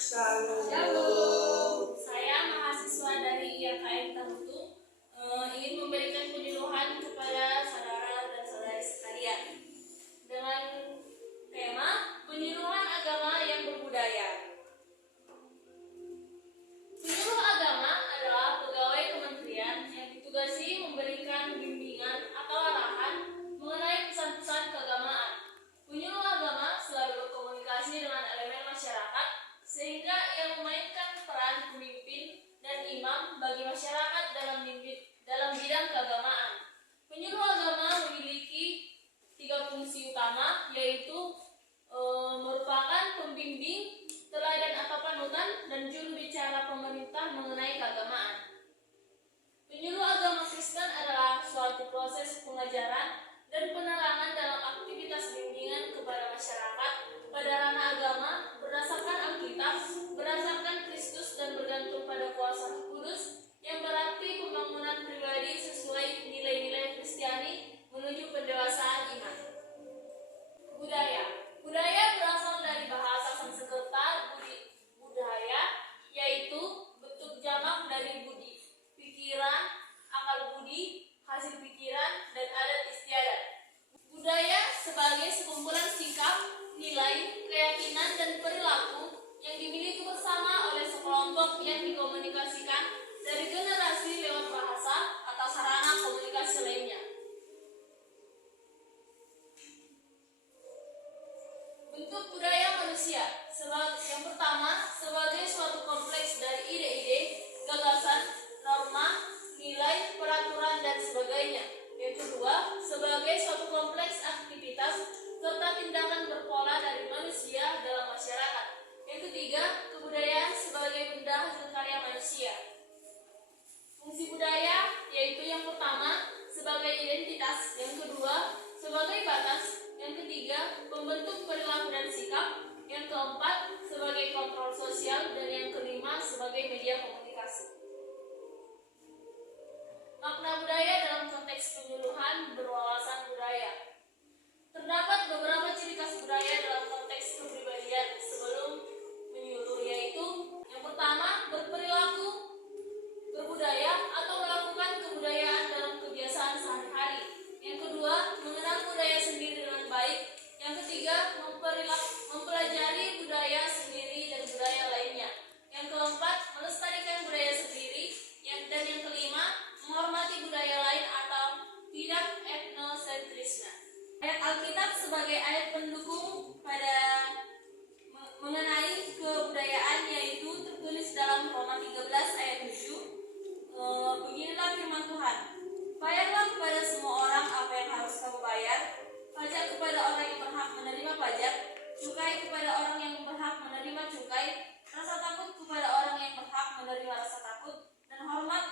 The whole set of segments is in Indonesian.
Shalom. Saya mahasiswa dari IAKM Tarutung ingin memberikan penyuluhan kepada saudara dan saudari sekalian dengan tema penyuluhan agama yang berbudaya. Penyuluh agama adalah pegawai kementerian yang ditugasi memberikan bimbingan atau arahan mengenai pesan-pesan keagamaan. Penyuluh agama selalu berkomunikasi dengan elemen masyarakat sehingga ia memainkan peran pemimpin dan imam bagi masyarakat dalam bidang keagamaan. Penyuluh agama memiliki 3 fungsi utama, yaitu merupakan pembimbing, teladan atau panutan, dan juru bicara pemerintah mengenai keagamaan. Penyuluh agama Kristen adalah suatu proses pengajaran dan penerangan dalam aktivitas bimbingan kepada masyarakat pada ranah agama berdasarkan Alkitab, berdasarkan Kristus, dan bergantung pada kuasa Roh Kudus, yang berarti pembangunan pribadi sesuai nilai-nilai Kristiani menuju pendewasaan iman. Budaya berasal dari bahasa Sanskerta budaya, yaitu bentuk jamak dari budi, pikiran, akal budi, hasil pikiran, dan adat istiadat. Budaya sebagai sekumpulan sikap, nilai, keyakinan, dan perilaku yang dimiliki bersama oleh sekelompok yang dikomunikasikan dari generasi lewat bahasa atau sarana komunikasi lainnya. Bentuk budaya manusia. Yang pertama, sebagai suatu kompleks dari ide-ide, gagasan, norma, nilai, peraturan, dan sebagainya. Yang kedua, sebagai suatu kompleks aktivitas serta tindakan berpola dari manusia dalam masyarakat. Yang ketiga, kebudayaan sebagai benda hasil karya manusia. Fungsi budaya yaitu yang pertama, sebagai identitas. Yang kedua, sebagai batas. Yang ketiga, pembentuk perilaku dan sikap. Yang keempat, sebagai kontrol sosial. Dan yang kelima, sebagai media komunikasi. Makna budaya dalam konteks penyuluhan berwawasan budaya. Terdapat beberapa ciri khas budaya dalam konteks kepribadian sebelum menyuluh, yaitu yang pertama, berperilaku berbudaya atau melakukan kebudayaan dalam kebiasaan sehari-hari. Yang kedua, mengenal budaya sendiri dengan baik. Yang ketiga, mempelajari budaya sendiri dan budaya lainnya. Yang keempat, melestarikan budaya sendiri. Dan yang kelima, menghormati budaya lain atau tidak etnosentrisme. Ayat Alkitab sebagai ayat pendukung pada mengenai kebudayaan, yaitu tertulis dalam Roma 13 ayat 7. Beginilah firman Tuhan. Bayarlah kepada semua orang apa yang harus kamu bayar, pajak kepada orang yang berhak menerima pajak, cukai kepada orang yang berhak menerima cukai, rasa takut kepada orang yang berhak menerima rasa takut, dan hormat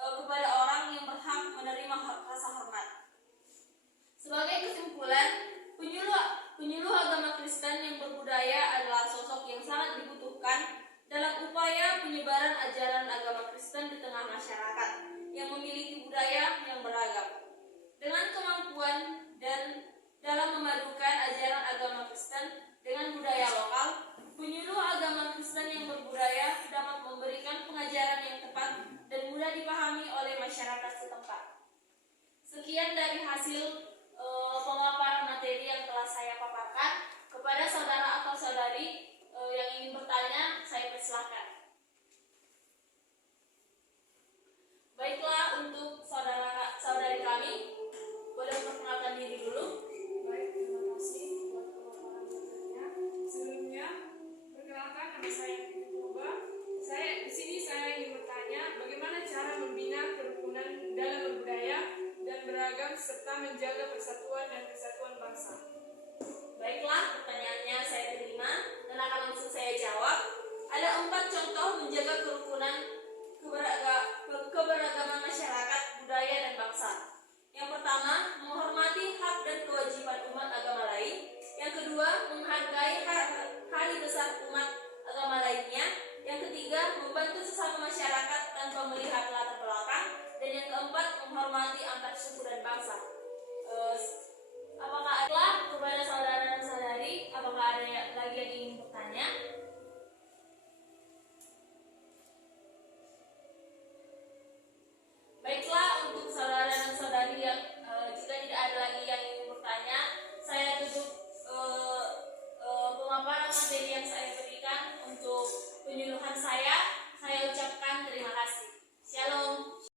kepada orang yang berhak menerima rasa hormat. Sebagai kesimpulan, penyuluh agama Kristen yang berbudaya adalah sosok yang sangat dibutuhkan dalam upaya penyebaran ajaran agama Kristen di tengah masyarakat yang memiliki budaya yang beragam. Dengan kemampuan dan dalam memadukan ajaran agama Kristen dengan budaya lokal, penyuluh agama Kristen yang berbudaya dapat memberikan pengajaran yang tepat dan mudah dipahami oleh masyarakat setempat. Sekian dari hasil pemaparan materi yang telah saya paparkan. Kepada saudara atau saudari yang ingin bertanya, saya persilahkan. Baiklah, untuk saudari kami, boleh memperkenalkan diri dulu. Baik, terima kasih buat pemaparan materinya. Sebelumnya, perkenalkan, nama saya Titi Purba. Di sini saya ingin bertanya, bagaimana cara membina kerukunan dalam berbudaya dan beragam serta menjaga persatuan dan kesatuan bangsa. Baiklah, pertanyaannya saya terima dan akan langsung saya jawab. Ada 4 contoh menjaga kerukunan, keberagaman masyarakat, budaya, dan bangsa. Yang pertama, menghormati hak dan kewajiban umat agama lain. Yang kedua, menghargai hari besar umat agama lainnya. Yang ketiga, membantu sesama masyarakat tanpa melihat latar belakang. Dan yang keempat, menghormati antar suku dan bangsa. Apakah ada kepada saudara dan saudari, apakah ada lagi yang ingin bertanya? untuk penyuluhan saya ucapkan terima kasih. Shalom.